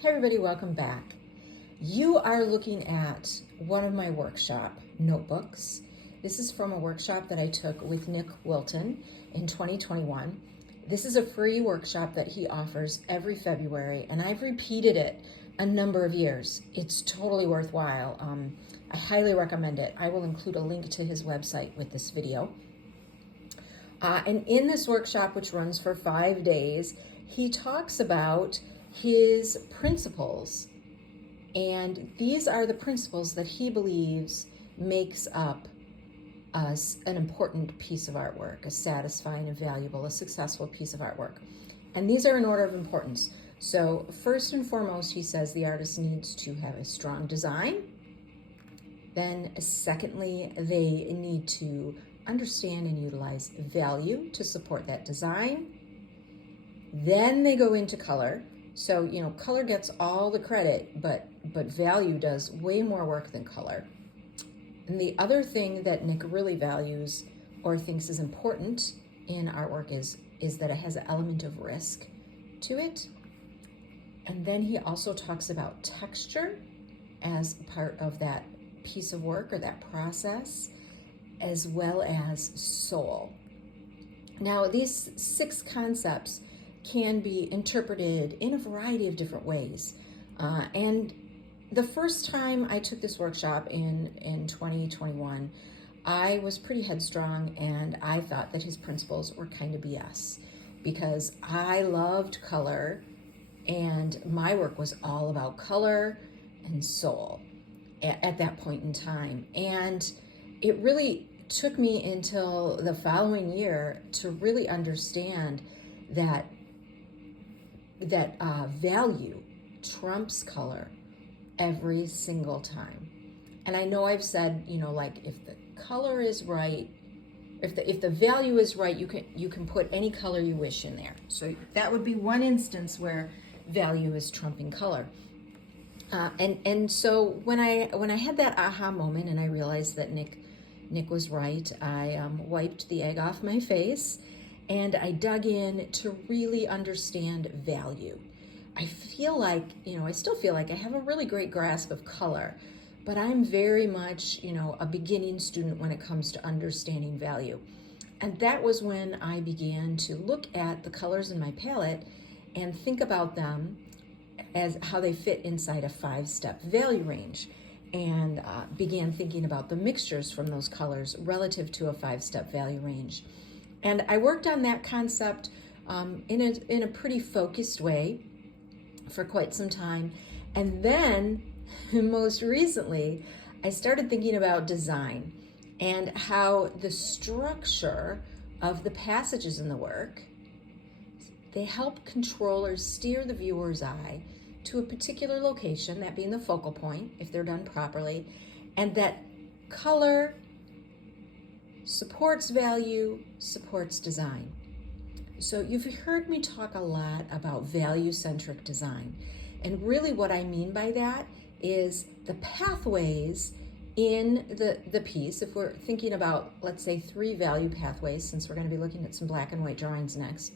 Hey everybody, welcome back. You are looking at one of my workshop notebooks. This is from a workshop that I took with Nick Wilton in 2021. This is a free workshop that he offers every February, and I've repeated it a number of years. It's totally worthwhile. I highly recommend it. I will include a link to his website with this video. And in this workshop, which runs for 5 days, he talks about his principles. And these are the principles that he believes makes up an important piece of artwork, a satisfying, a valuable, a successful piece of artwork. And these are in order of importance. So first and foremost, he says the artist needs to have a strong design. Then secondly, they need to understand and utilize value to support that design. Then they go into color. So, color gets all the credit, but value does way more work than color. And the other thing that Nick really values or thinks is important in artwork is that it has an element of risk to it. And then he also talks about texture as part of that piece of work or that process, as well as soul. Now, these 6 concepts can be interpreted in a variety of different ways. And the first time I took this workshop in 2021, I was pretty headstrong and I thought that his principles were kind of BS because I loved color and my work was all about color and soul at that point in time. And it really took me until the following year to really understand that value trumps color every single time. And I know I've said, like if the color is right, if the value is right, you can put any color you wish in there. So that would be one instance where value is trumping color. And so when I had that aha moment and I realized that Nick was right, I wiped the egg off my face. And I dug in to really understand value. I feel like, I still feel like I have a really great grasp of color, but I'm very much, a beginning student when it comes to understanding value. And that was when I began to look at the colors in my palette and think about them as how they fit inside a 5-step value range, and began thinking about the mixtures from those colors relative to a 5-step value range. And I worked on that concept in a pretty focused way for quite some time. And then, most recently, I started thinking about design and how the structure of the passages in the work, they help control or steer the viewer's eye to a particular location, that being the focal point, if they're done properly, and that color supports value, supports design. So you've heard me talk a lot about value-centric design. And really what I mean by that is the pathways in the piece. If we're thinking about, let's say, 3 value pathways, since we're going to be looking at some black and white drawings next,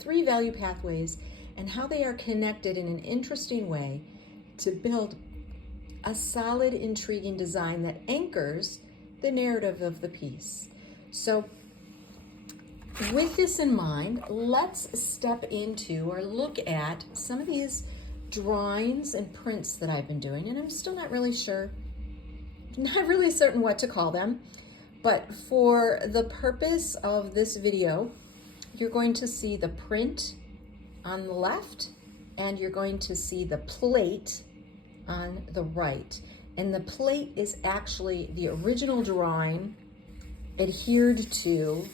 3 value pathways and how they are connected in an interesting way to build a solid, intriguing design that anchors the narrative of the piece. So with this in mind, let's step into or look at some of these drawings and prints that I've been doing, and I'm still not really certain what to call them, but for the purpose of this video, you're going to see the print on the left and you're going to see the plate on the right. And the plate is actually the original drawing adhered to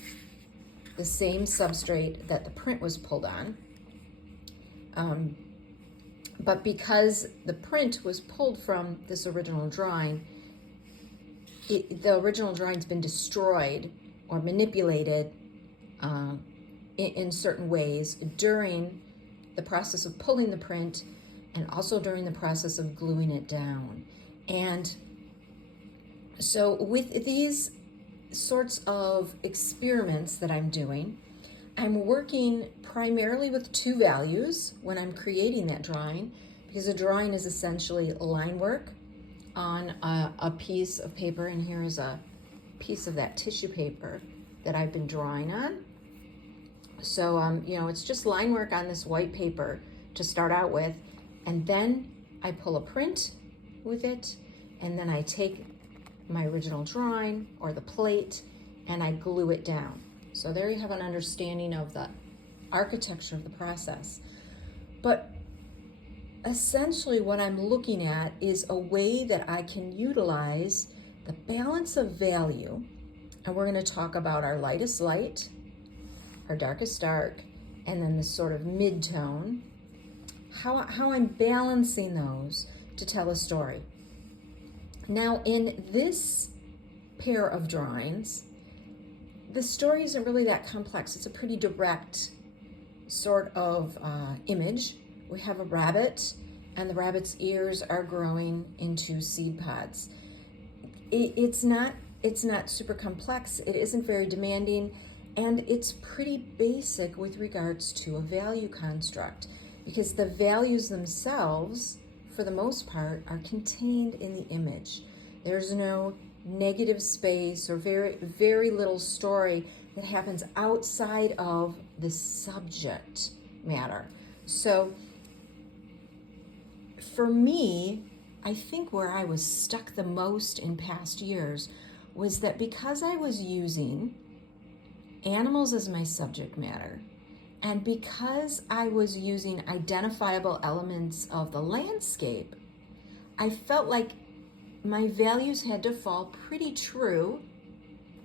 the same substrate that the print was pulled on. But because the print was pulled from this original drawing, the original drawing's been destroyed or manipulated in certain ways during the process of pulling the print and also during the process of gluing it down. And so with these sorts of experiments that I'm doing, I'm working primarily with 2 values when I'm creating that drawing, because a drawing is essentially line work on a piece of paper, and here is a piece of that tissue paper that I've been drawing on. So, it's just line work on this white paper to start out with, and then I pull a print with it, and then I take my original drawing or the plate and I glue it down. So there you have an understanding of the architecture of the process. But essentially what I'm looking at is a way that I can utilize the balance of value, and we're going to talk about our lightest light, our darkest dark, and then this sort of mid-tone, how I'm balancing those to tell a story. Now, in this pair of drawings, the story isn't really that complex. It's a pretty direct sort of image. We have a rabbit, and the rabbit's ears are growing into seed pods. It's not super complex. It isn't very demanding, and it's pretty basic with regards to a value construct, because the values themselves, for the most part, are contained in the image. There's no negative space or very, very little story that happens outside of the subject matter. So for me, I think where I was stuck the most in past years was that because I was using animals as my subject matter, and because I was using identifiable elements of the landscape, I felt like my values had to fall pretty true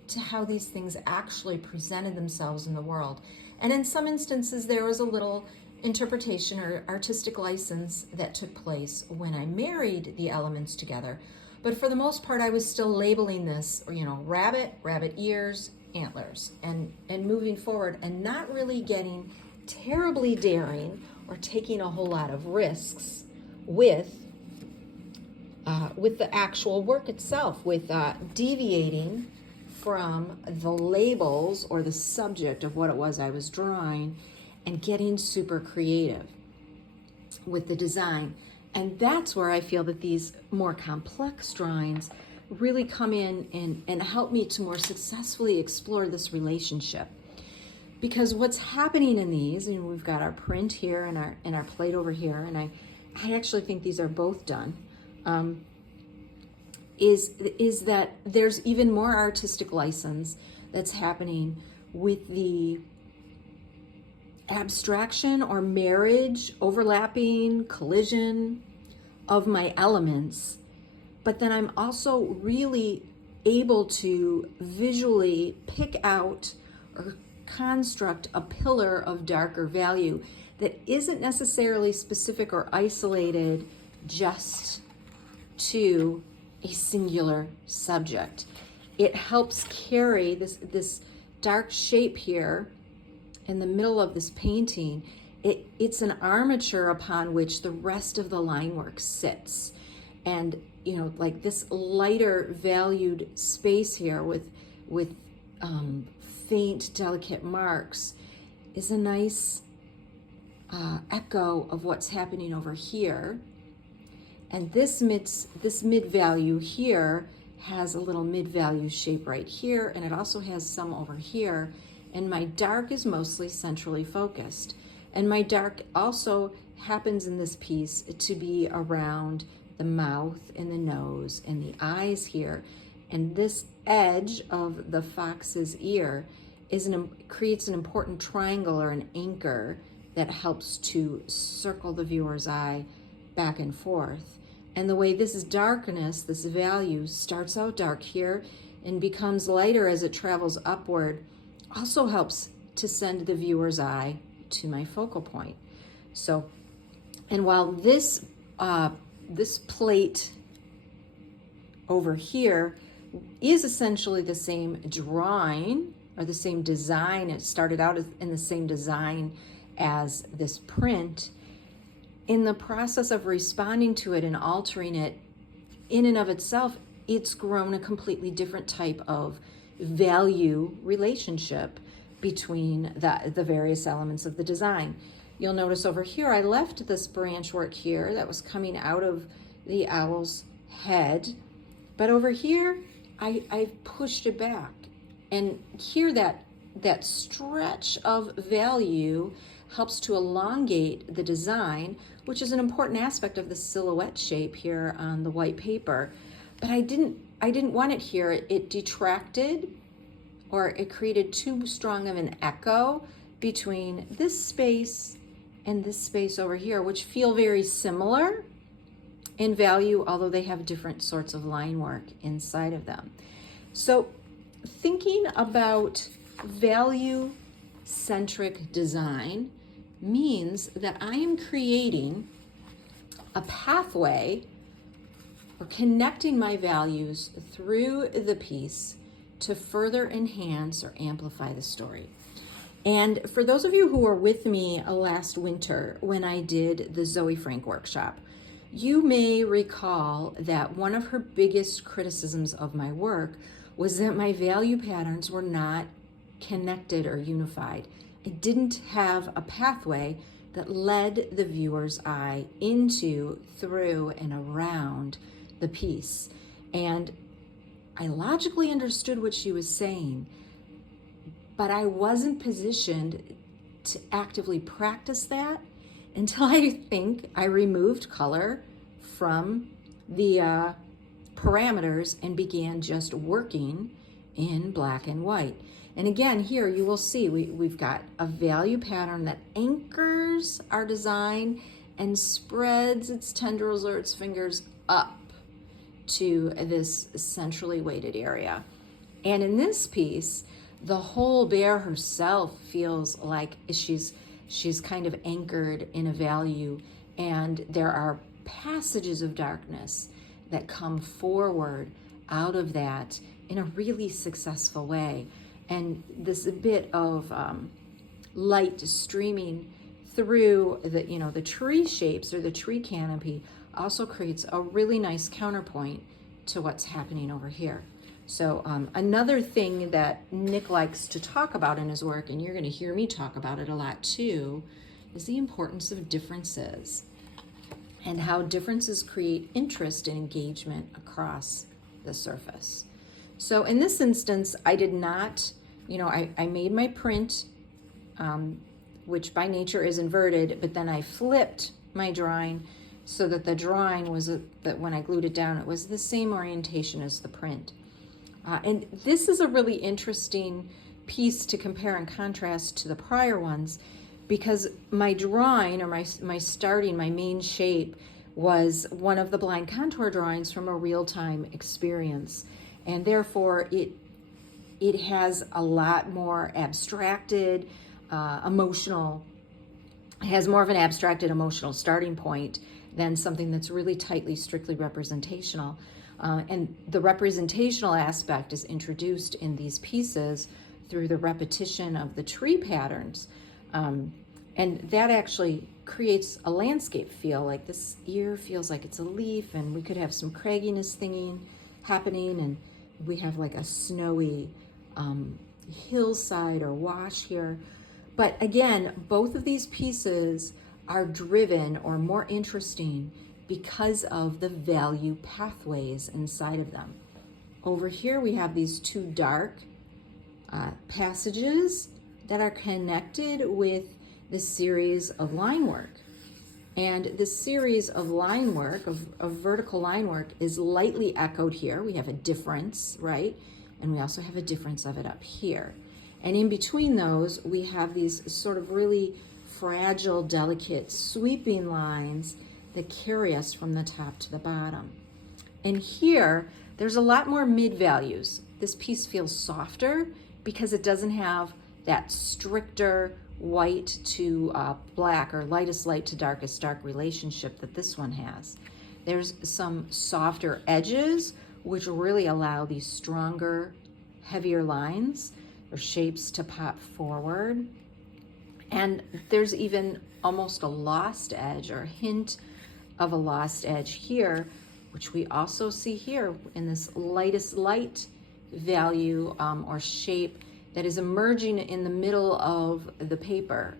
to how these things actually presented themselves in the world. And in some instances, there was a little interpretation or artistic license that took place when I married the elements together. But for the most part, I was still labeling this, rabbit, rabbit ears, antlers, and moving forward, and not really getting terribly daring or taking a whole lot of risks with the actual work itself, with deviating from the labels or the subject of what it was I was drawing, and getting super creative with the design. And that's where I feel that these more complex drawings really come in and help me to more successfully explore this relationship. Because what's happening in these, and we've got our print here and our plate over here, and I actually think these are both done, is that there's even more artistic license that's happening with the abstraction or marriage, overlapping, collision of my elements. But then I'm also really able to visually pick out or construct a pillar of darker value that isn't necessarily specific or isolated just to a singular subject. It helps carry this dark shape here in the middle of this painting. It's an armature upon which the rest of the line work sits. And like this lighter valued space here with faint, delicate marks is a nice echo of what's happening over here. And this mid value here has a little mid value shape right here, and it also has some over here. And my dark is mostly centrally focused. And my dark also happens in this piece to be around the mouth and the nose and the eyes here. And this edge of the fox's ear creates an important triangle or an anchor that helps to circle the viewer's eye back and forth. And the way this darkness, this value, starts out dark here and becomes lighter as it travels upward, also helps to send the viewer's eye to my focal point. So, and while this plate over here is essentially the same drawing or the same design, it started out in the same design as this print, in the process of responding to it and altering it in and of itself, it's grown a completely different type of value relationship between the various elements of the design. You'll notice over here, I left this branch work here that was coming out of the owl's head, but over here, I pushed it back. And here that stretch of value helps to elongate the design, which is an important aspect of the silhouette shape here on the white paper. But I didn't want it here. It detracted, or it created too strong of an echo between this space and this space over here, which feel very similar in value, although they have different sorts of line work inside of them. So thinking about value-centric design means that I am creating a pathway or connecting my values through the piece to further enhance or amplify the story. And for those of you who were with me last winter when I did the Zoe Frank workshop, you may recall that one of her biggest criticisms of my work was that my value patterns were not connected or unified. I didn't have a pathway that led the viewer's eye into, through, and around the piece. And I logically understood what she was saying, but I wasn't positioned to actively practice that until I think I removed color from the parameters and began just working in black and white. And again, here you will see we've got a value pattern that anchors our design and spreads its tendrils or its fingers up to this centrally weighted area. And in this piece, the whole bear herself feels like she's kind of anchored in a value, and there are passages of darkness that come forward out of that in a really successful way. And this bit of light streaming through the tree shapes or the tree canopy also creates a really nice counterpoint to what's happening over here. So another thing that Nick likes to talk about in his work, and you're going to hear me talk about it a lot too, is the importance of differences and how differences create interest and engagement across the surface. So in this instance, I did not, I made my print, which by nature is inverted, but then I flipped my drawing so that the drawing was, that when I glued it down, it was the same orientation as the print. And this is a really interesting piece to compare and contrast to the prior ones, because my drawing, or my main shape, was one of the blind contour drawings from a real-time experience. And therefore, it has a lot more abstracted, emotional, it has more of an abstracted emotional starting point than something that's really tightly, strictly representational. And the representational aspect is introduced in these pieces through the repetition of the tree patterns. And that actually creates a landscape feel, like this ear feels like it's a leaf, and we could have some cragginess happening, and we have like a snowy hillside or wash here. But again, both of these pieces are driven or more interesting because of the value pathways inside of them. Over here we have these two dark passages that are connected with the series of line work. And this series of line work, of vertical line work, is lightly echoed here. We have a difference, right? And we also have a difference of it up here. And in between those, we have these sort of really fragile, delicate, sweeping lines that carry us from the top to the bottom. And here, there's a lot more mid-values. This piece feels softer because it doesn't have that stricter white to black, or lightest light to darkest dark relationship that this one has. There's some softer edges, which really allow these stronger, heavier lines or shapes to pop forward. And there's even almost a lost edge, or a hint of a lost edge here, which we also see here in this lightest light value or shape that is emerging in the middle of the paper.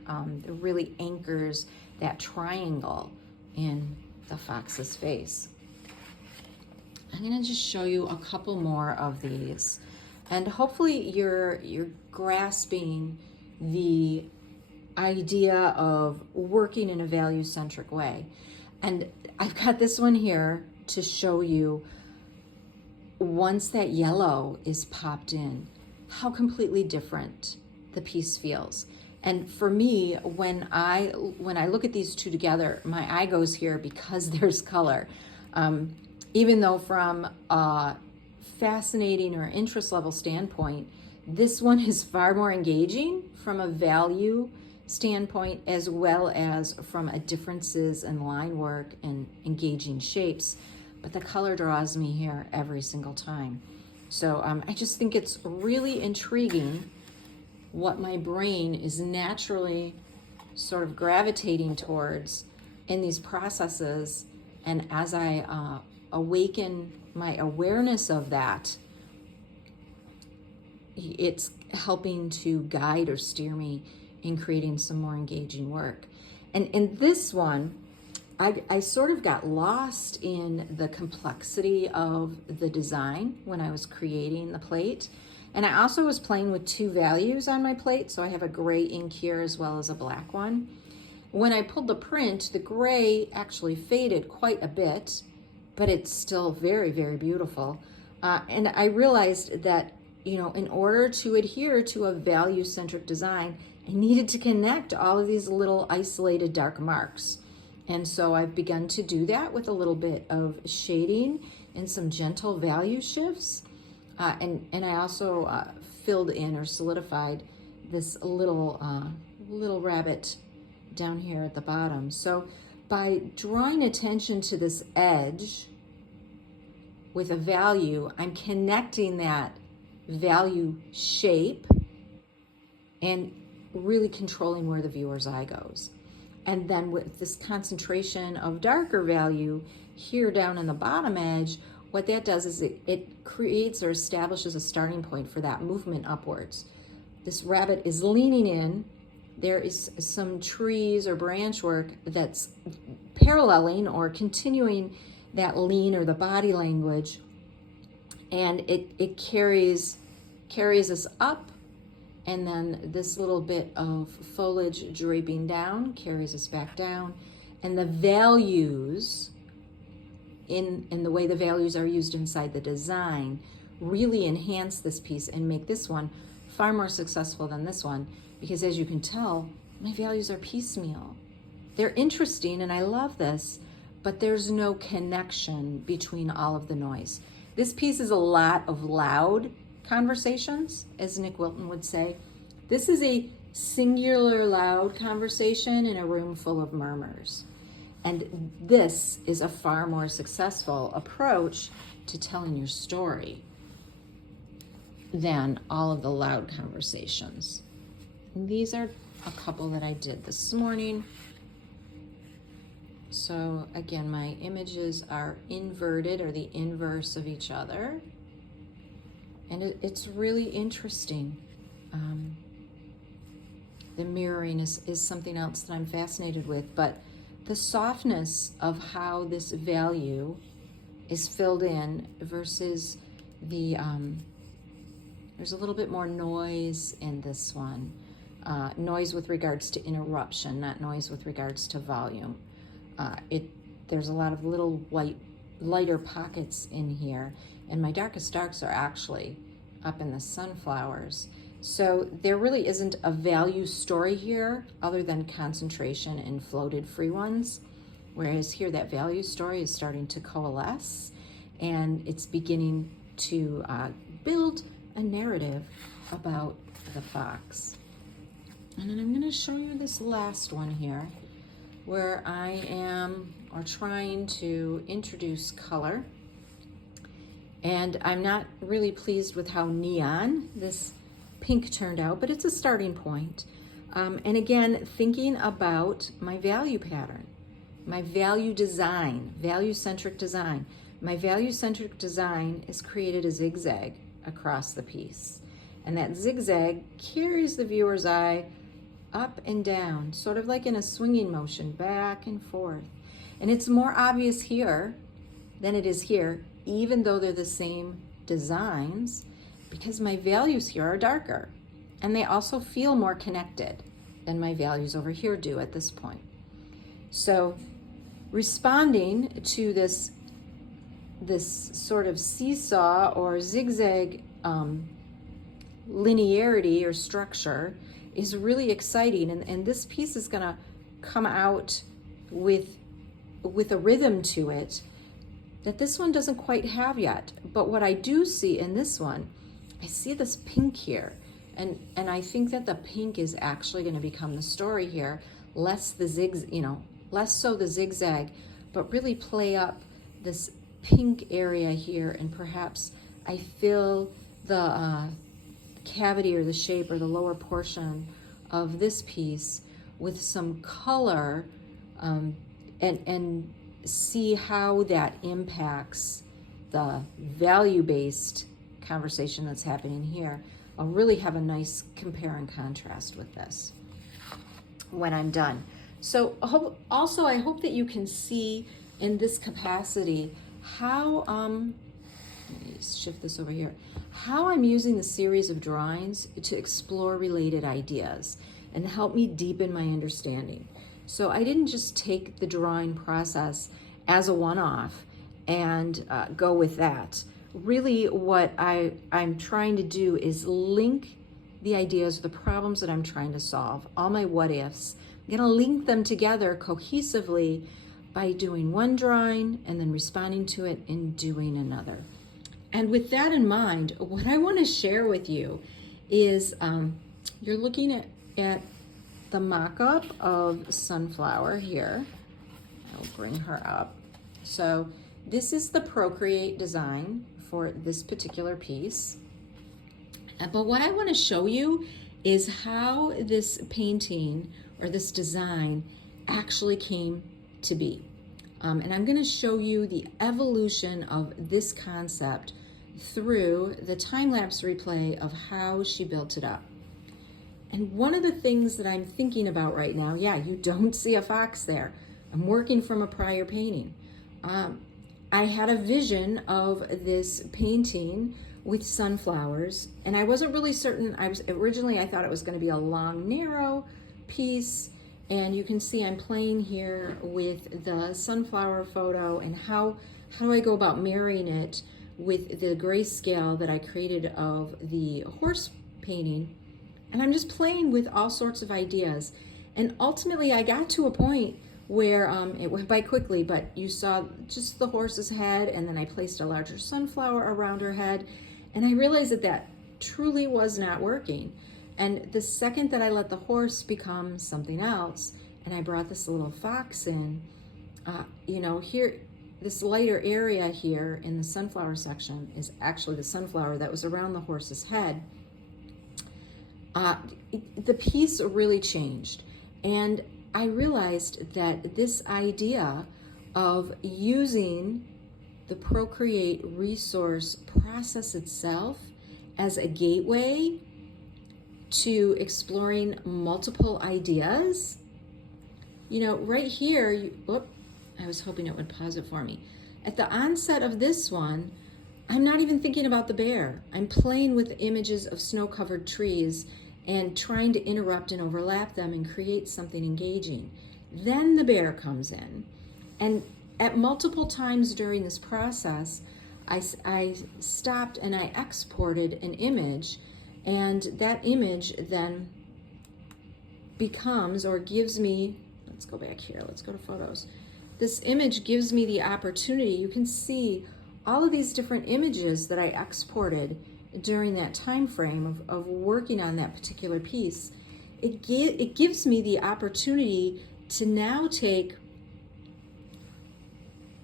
It really anchors that triangle in the fox's face. I'm gonna just show you a couple more of these, and hopefully you're grasping the idea of working in a value-centric way. And I've got this one here to show you, once that yellow is popped in, how completely different the piece feels. And for me, when I look at these two together, my eye goes here because there's color. Even though from a fascinating or interest level standpoint, this one is far more engaging from a value standpoint, as well as from a differences in line work and engaging shapes. But the color draws me here every single time. So I just think it's really intriguing what my brain is naturally sort of gravitating towards in these processes. And as I awaken my awareness of that, it's helping to guide or steer me in creating some more engaging work. And in this one, I sort of got lost in the complexity of the design when I was creating the plate. And I also was playing with two values on my plate. So I have a gray ink here as well as a black one. When I pulled the print, the gray actually faded quite a bit, but it's still very, very beautiful. And I realized that, you know, in order to adhere to a value-centric design, I needed to connect all of these little isolated dark marks. And so I've begun to do that with a little bit of shading and some gentle value shifts. And I also filled in or solidified this little rabbit down here at the bottom. So by drawing attention to this edge with a value, I'm connecting that value shape and really controlling where the viewer's eye goes. And then with this concentration of darker value here down in the bottom edge, what that does is it creates or establishes a starting point for that movement upwards. This rabbit is leaning in. There is some trees or branch work that's paralleling or continuing that lean or the body language, and it carries us up, and then this little bit of foliage draping down carries us back down, and the values in the way the values are used inside the design really enhance this piece and make this one far more successful than this one, because as you can tell, my values are piecemeal. They're interesting and I love this, but there's no connection between all of the noise. This piece is a lot of loud conversations, as Nick Wilton would say. This is a singular loud conversation in a room full of murmurs. And this is a far more successful approach to telling your story than all of the loud conversations. And these are a couple that I did this morning. So again, my images are inverted or the inverse of each other. And it's really interesting. The mirroring is something else that I'm fascinated with, but the softness of how this value is filled in versus the, there's a little bit more noise in this one. Noise with regards to interruption, not noise with regards to volume. There's a lot of little lighter pockets in here, and my darkest darks are actually up in the sunflowers. So there really isn't a value story here other than concentration and floated free ones, whereas here that value story is starting to coalesce and it's beginning to build a narrative about the fox. And then I'm going to show you this last one here where I am trying to introduce color. And I'm not really pleased with how neon this pink turned out, but it's a starting point. And again, thinking about my value pattern, my value design, value-centric design. My value-centric design is created a zigzag across the piece. And that zigzag carries the viewer's eye up and down, sort of like in a swinging motion, back and forth. And it's more obvious here than it is here, even though they're the same designs, because my values here are darker. And they also feel more connected than my values over here do at this point. So responding to this sort of seesaw or zigzag linearity or structure is really exciting, and this piece is going to come out with a rhythm to it that this one doesn't quite have yet. But what I do see in this one, I see this pink here, and I think that the pink is actually going to become the story here, less so the zigzag, but really play up this pink area here, and perhaps I fill the cavity or the shape or the lower portion of this piece with some color, and see how that impacts the value-based conversation that's happening here. I'll really have a nice compare and contrast with this when I'm done. So also I hope that you can see in this capacity how, let me shift this over here, how I'm using the series of drawings to explore related ideas and help me deepen my understanding. So I didn't just take the drawing process as a one-off and go with that. Really what I'm trying to do is link the ideas, the problems that I'm trying to solve, all my what ifs. I'm gonna link them together cohesively by doing one drawing and then responding to it and doing another. And with that in mind, what I want to share with you is you're looking at the mock-up of Sunflower here. I'll bring her up. So this is the Procreate design for this particular piece. But what I want to show you is how this painting or this design actually came to be. And I'm going to show you the evolution of this concept through the time-lapse replay of how she built it up. And one of the things that I'm thinking about right now, yeah, you don't see a fox there. I'm working from a prior painting. I had a vision of this painting with sunflowers, and I wasn't really certain. Originally I thought it was going to be a long, narrow piece, and you can see I'm playing here with the sunflower photo and how do I go about marrying it with the grayscale that I created of the horse painting. And I'm just playing with all sorts of ideas. And ultimately I got to a point where it went by quickly, but you saw just the horse's head, and then I placed a larger sunflower around her head, and I realized that truly was not working. And the second that I let the horse become something else, and I brought this little fox in, here, this lighter area here in the sunflower section is actually the sunflower that was around the horse's head. The piece really changed. And I realized that this idea of using the Procreate resource process itself as a gateway to exploring multiple ideas, right here, I was hoping it would pause it for me. At the onset of this one, I'm not even thinking about the bear. I'm playing with images of snow-covered trees and trying to interrupt and overlap them and create something engaging. Then the bear comes in. And at multiple times during this process, I stopped and I exported an image, and that image then becomes or gives me, let's go back here, let's go to photos. This image gives me the opportunity, you can see all of these different images that I exported during that time frame of working on that particular piece. It gives me the opportunity to now take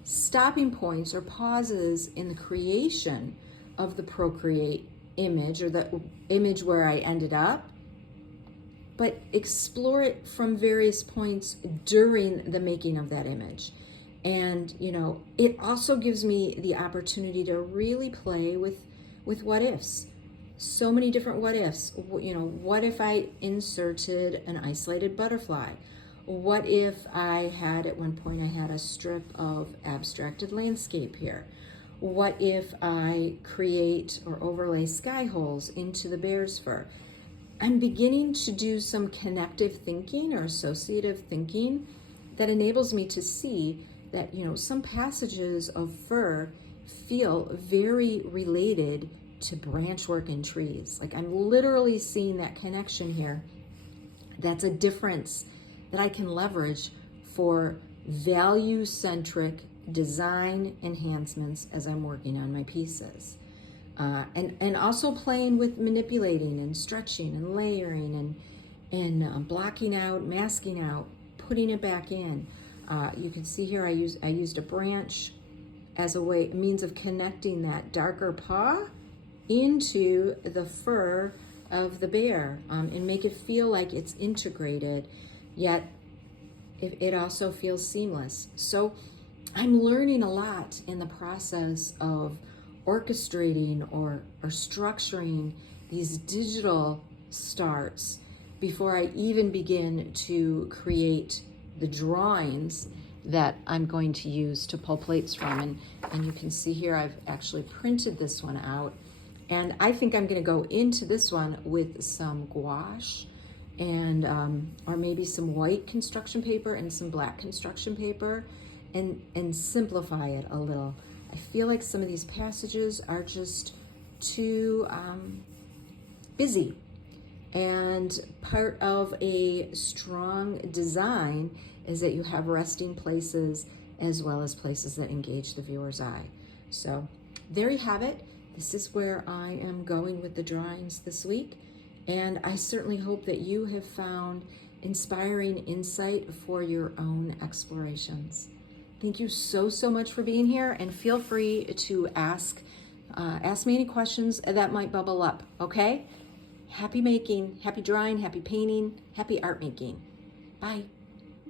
stopping points or pauses in the creation of the Procreate image, or the image where I ended up, but explore it from various points during the making of that image. And it also gives me the opportunity to really play with what ifs. So many different what ifs. You know, what if I inserted an isolated butterfly? What if I had, at one point, I had a strip of abstracted landscape here? What if I create or overlay sky holes into the bear's fur? I'm beginning to do some connective thinking or associative thinking that enables me to see that, you know, some passages of fur feel very related to branch work in trees. Like, I'm literally seeing that connection here. That's a difference that I can leverage for value-centric design enhancements as I'm working on my pieces. And also playing with manipulating and stretching and layering and blocking out, masking out, putting it back in. You can see here I used a branch as a means of connecting that darker paw into the fur of the bear, and make it feel like it's integrated, yet it also feels seamless. So I'm learning a lot in the process of orchestrating or structuring these digital starts before I even begin to create the drawings that I'm going to use to pull plates from. And you can see here I've actually printed this one out, and I think I'm going to go into this one with some gouache and or maybe some white construction paper and some black construction paper, and simplify it a little. I feel like some of these passages are just too busy, and part of a strong design is that you have resting places as well as places that engage the viewer's eye. So there you have it. This is where I am going with the drawings this week, and I certainly hope that you have found inspiring insight for your own explorations. Thank you so much for being here, and feel free to ask me any questions that might bubble up, okay? Happy making, happy drawing, happy painting, happy art making. Bye.